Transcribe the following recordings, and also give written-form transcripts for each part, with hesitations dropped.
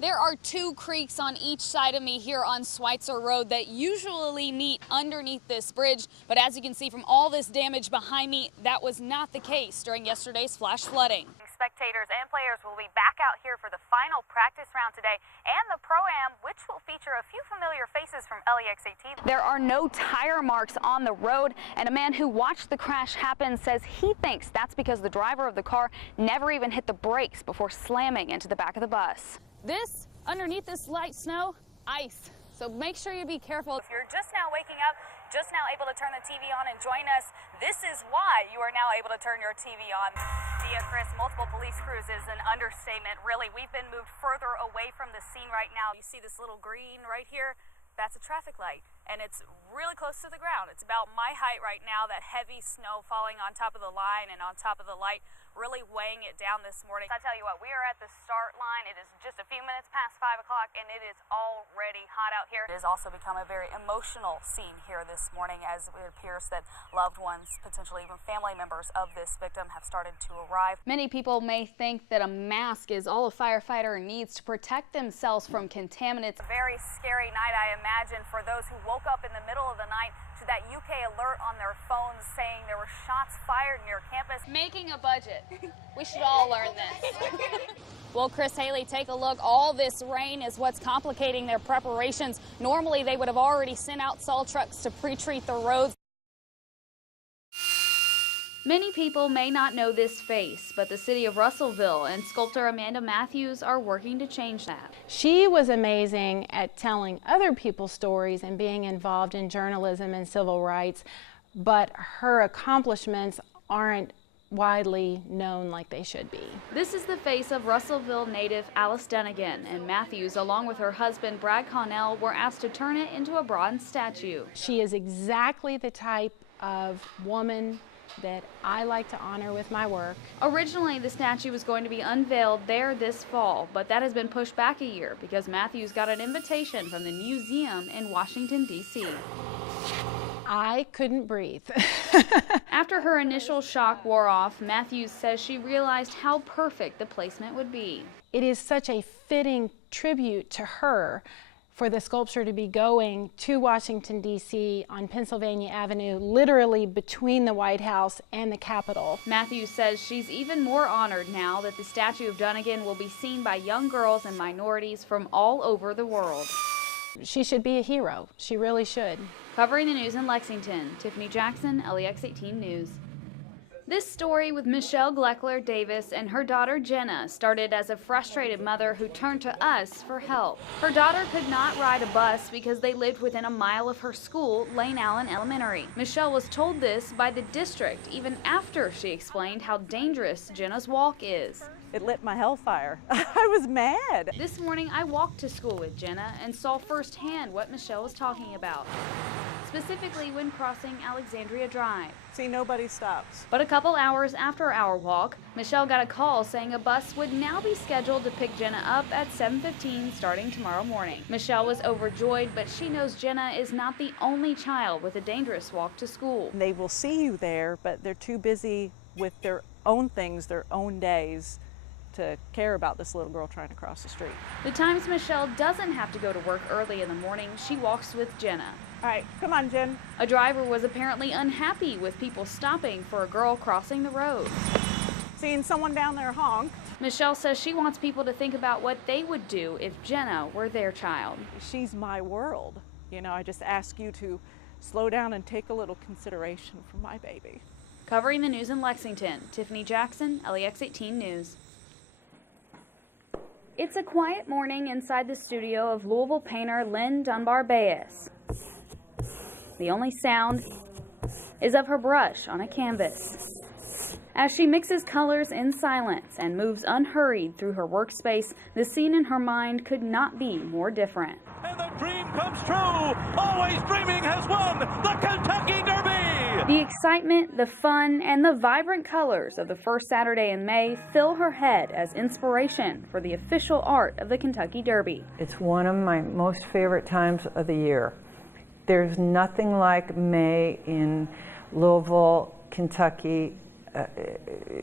There are two creeks on each side of me here on Schweitzer Road that usually meet underneath this bridge, but as you can see from all this damage behind me, that was not the case during yesterday's flash flooding. Spectators and players will be back out here for the final practice round today and the Pro-Am, which will feature a few familiar faces from LEX 18. There are no tire marks on the road, and a man who watched the crash happen says he thinks that's because the driver of the car never even hit the brakes before slamming into the back of the bus. This, underneath this light snow, ice. So make sure you be careful. If you're just now waking up, just now able to turn the TV on and join us, this is why you are now able to turn your TV on. Via Chris, multiple police crews is an understatement. Really, we've been moved further away from the scene right now. You see this little green right here? That's a traffic light, and it's really close to the ground. It's about my height right now, that heavy snow falling on top of the line and on top of the light, really weighing it down this morning. I tell you what, we are at the start line. It is just a few minutes past 5 o'clock, and it is already hot out here. It has also become a very emotional scene here this morning, as it appears that loved ones, potentially even family members of this victim, have started to arrive. Many people may think that a mask is all a firefighter needs to protect themselves from contaminants. Very scary night, I imagine, for those who woke up in the middle of the night to that UK alert on their phones saying there were shots fired near campus. Making a budget. We should all learn this. Well, Chris Haley, take a look. All this rain is what's complicating their preparations. Normally, they would have already sent out salt trucks to pre-treat the roads. Many people may not know this face, but the city of Russellville and sculptor Amanda Matthews are working to change that. She was amazing at telling other people's stories and being involved in journalism and civil rights, but her accomplishments aren't widely known like they should be. This is the face of Russellville native Alice Dunnigan, and Matthews, along with her husband Brad Connell, were asked to turn it into a bronze statue. She is exactly the type of woman that I like to honor with my work. Originally, the statue was going to be unveiled there this fall, but that has been pushed back a year because Matthews got an invitation from the museum in Washington, D.C. I couldn't breathe. After her initial shock wore off, Matthews says she realized how perfect the placement would be. It is such a fitting tribute to her for the sculpture to be going to Washington, D.C. on Pennsylvania Avenue, literally between the White House and the Capitol. Matthews says she's even more honored now that the statue of Dunnigan will be seen by young girls and minorities from all over the world. She should be a hero. She really should. Covering the news in Lexington, Tiffany Jackson, LEX 18 News. This story with Michelle Gleckler Davis and her daughter Jenna started as a frustrated mother who turned to us for help. Her daughter could not ride a bus because they lived within a mile of her school, Lane Allen Elementary. Michelle was told this by the district even after she explained how dangerous Jenna's walk is. It lit my hellfire. I was mad. This morning I walked to school with Jenna and saw firsthand what Michelle was talking about, specifically when crossing Alexandria Drive. See, nobody stops. But a couple hours after our walk, Michelle got a call saying a bus would now be scheduled to pick Jenna up at 7:15 starting tomorrow morning. Michelle was overjoyed, but she knows Jenna is not the only child with a dangerous walk to school. They will see you there, but they're too busy with their own things, their own days, to care about this little girl trying to cross the street. The times Michelle doesn't have to go to work early in the morning, she walks with Jenna. All right, come on, Jen. A driver was apparently unhappy with people stopping for a girl crossing the road. Seeing someone down there honk. Michelle says she wants people to think about what they would do if Jenna were their child. She's my world. You know, I just ask you to slow down and take a little consideration for my baby. Covering the news in Lexington, Tiffany Jackson, LEX 18 News. It's a quiet morning inside the studio of Louisville painter Lynn Dunbar-Bayes. The only sound is of her brush on a canvas. As she mixes colors in silence and moves unhurried through her workspace, the scene in her mind could not be more different. And the dream comes true! Always Dreaming has won the Kentucky Derby! The excitement, the fun, and the vibrant colors of the first Saturday in May fill her head as inspiration for the official art of the Kentucky Derby. It's one of my most favorite times of the year. There's nothing like May in Louisville, Kentucky,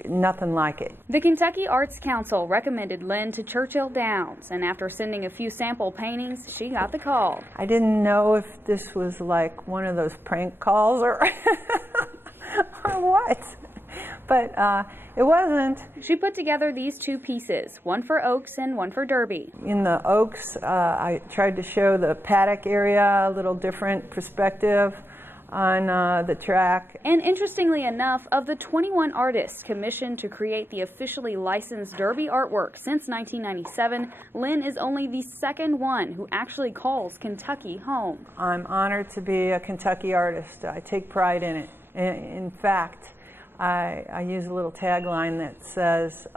nothing like it. The Kentucky Arts Council recommended Lynn to Churchill Downs, and after sending a few sample paintings, she got the call. I didn't know if this was like one of those prank calls or, or what, but it wasn't. She put together these two pieces, one for Oaks and one for Derby. In the Oaks, I tried to show the paddock area, a little different perspective on the track. And interestingly enough, of the 21 artists commissioned to create the officially licensed Derby artwork since 1997, Lynn is only the second one who actually calls Kentucky home. I'm honored to be a Kentucky artist. I take pride in it. In fact, I use a little tagline that says,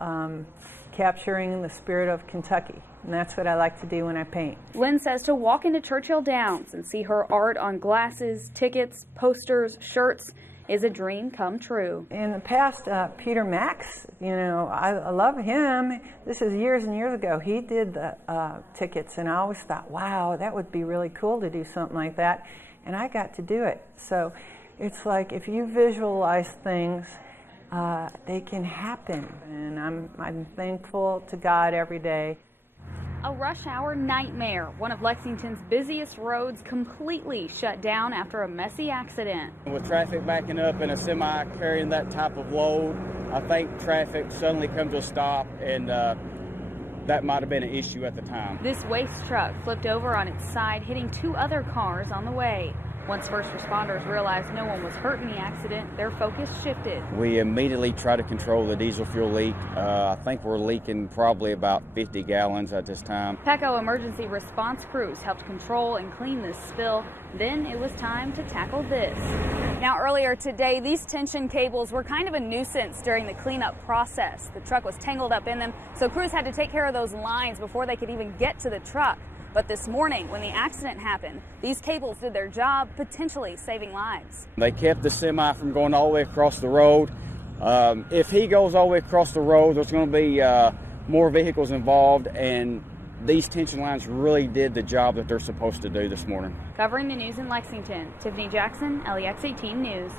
capturing the spirit of Kentucky. And that's what I like to do when I paint. Lynn says to walk into Churchill Downs and see her art on glasses, tickets, posters, shirts is a dream come true. In the past, Peter Max, you know, I love him. This is years and years ago. He did the tickets, and I always thought, wow, that would be really cool to do something like that. And I got to do it. So it's like if you visualize things, they can happen. And I'm thankful to God every day. A rush hour nightmare. One of Lexington's busiest roads completely shut down after a messy accident. With traffic backing up and a semi carrying that type of load, I think traffic suddenly comes to a stop, and that might have been an issue at the time. This waste truck flipped over on its side, hitting two other cars on the way. Once first responders realized no one was hurt in the accident, their focus shifted. We immediately tried to control the diesel fuel leak. I think we're leaking probably about 50 gallons at this time. PECO emergency response crews helped control and clean this spill. Then it was time to tackle this. Now, earlier today, these tension cables were kind of a nuisance during the cleanup process. The truck was tangled up in them, so crews had to take care of those lines before they could even get to the truck. But this morning, when the accident happened, these cables did their job, potentially saving lives. They kept the semi from going all the way across the road. If he goes all the way across the road, there's going to be more vehicles involved, and these tension lines really did the job that they're supposed to do this morning. Covering the news in Lexington, Tiffany Jackson, LEX 18 News.